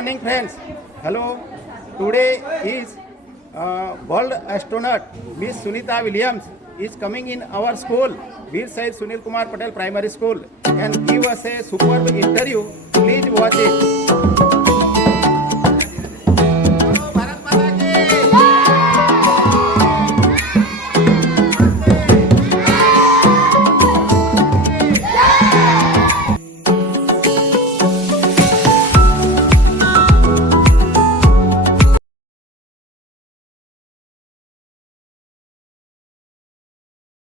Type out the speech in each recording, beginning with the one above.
morning, friends. Hello. Today is world astronaut Miss Sunita Williams is coming in our school, Veer Sahib Sunil Kumar Patel Primary School, and give us a superb interview. Please watch it.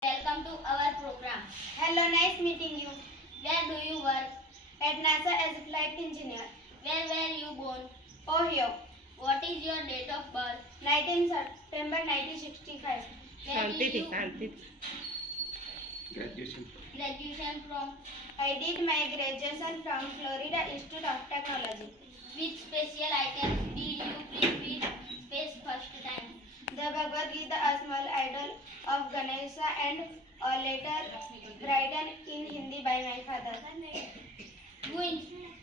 Welcome to our program. Hello, nice meeting you. Where do you work? At NASA as a flight engineer. Where were you born? Ohio, What is your date of birth? 19 September 1965. Where did you graduation from? I did my graduation from Florida Institute of Technology. Which special items did you bring with space first time? The Bhagavad Gita, a small idol of Ganesha, and a letter written in Hindi by my father. Who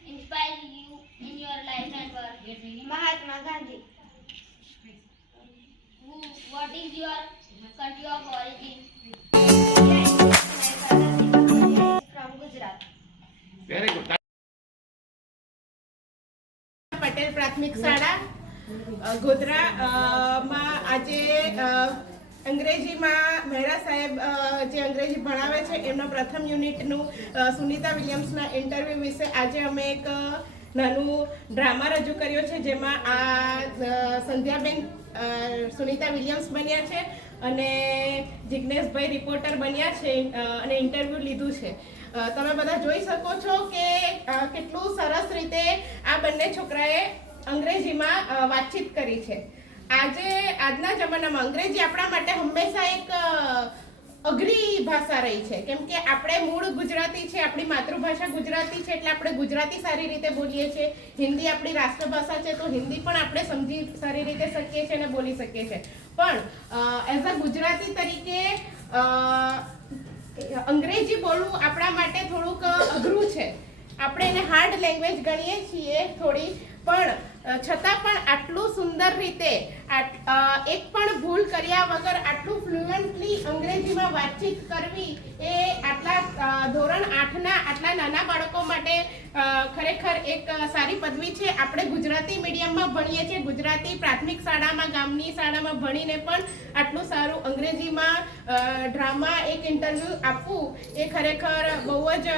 inspired you in your life and work? Mahatma Gandhi. What is your country of origin? My father is from Gujarat. Very good. Patel પ્રાથમિક શાળા ગોધરા માં આજે અંગ્રેજીમાં મહેરા સાહેબ જે અંગ્રેજી ભણાવે છે એમના પ્રથમ યુનિટનું સુનિતા વિલિયમ્સના ઇન્ટરવ્યૂ વિશે આજે અમે એક નાનું ડ્રામા રજૂ કર્યો છે જેમાં આ સંધ્યાબેન સુનિતા વિલિયમ્સ બન્યા છે અને જિજ્ઞેશભાઈ રિપોર્ટર બન્યા છે અને ઇન્ટરવ્યૂ લીધું છે. તમે બધા જોઈ શકો છો કે કેટલું સરસ રીતે આ બંને છોકરાએ અંગ્રેજીમાં વાતચીત કરી છે. આજના જમાનામાં અંગ્રેજી આપણા માટે હંમેશા એક અઘરી ભાષા રહી છે, કેમ કે આપણે મૂળ ગુજરાતી છે, આપણી માતૃભાષા ગુજરાતી છે એટલે આપણે ગુજરાતી સારી રીતે બોલીએ છીએ. હિન્દી આપણી રાષ્ટ્રભાષા છે તો હિન્દી પણ આપણે સમજી સારી રીતે શકીએ છીએ અને બોલી શકીએ છીએ. પણ એઝ અ ગુજરાતી તરીકે અંગ્રેજી બોલવું આપણા માટે થોડુંક અઘરું છે. આપણે એને હાર્ડ લેંગ્વેજ ગણીએ છીએ થોડી, પણ છતાં પણ આટલું સુંદર રીતે એક પણ ભૂલ કર્યા વગર આટલું ફ્લુઅન્ટલી અંગ્રેજીમાં વાતચીત કરવી એ આટલા ધોરણ 8ના આટલા નાના બાળકો માટે ખરેખર એક સારી પદવી છે. આપણે ગુજરાતી મીડિયમમાં ભણીએ છીએ, ગુજરાતી પ્રાથમિક શાળામાં ગામની શાળામાં ભણીને પણ આટલું સારું અંગ્રેજીમાં ડ્રામા એક ઇન્ટરવ્યૂ આપવું એ ખરેખર બહુ જ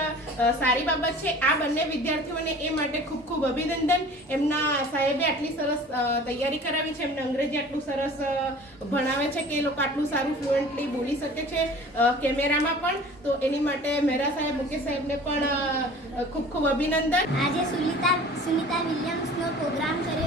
સારી બાબત છે. આ બંને વિદ્યાર્થીઓને એ માટે ખૂબ ખૂબ અભિનંદન. એમના સાહેબે આટલી સરસ તૈયારી કરાવી છે, એમને અંગ્રેજી આટલું સરસ ભણાવે છે કે એ લોકો આટલું સારું ફ્લુઅન્ટલી બોલી શકે છે કેમેરામાં પણ. તો એની માટે મહેરા સાહેબ, મુકેશ સાહેબને પણ ખૂબ ખૂબ અભિનંદન. આજે સુનિતા વિલિયમ્સનો પ્રોગ્રામ કર્યો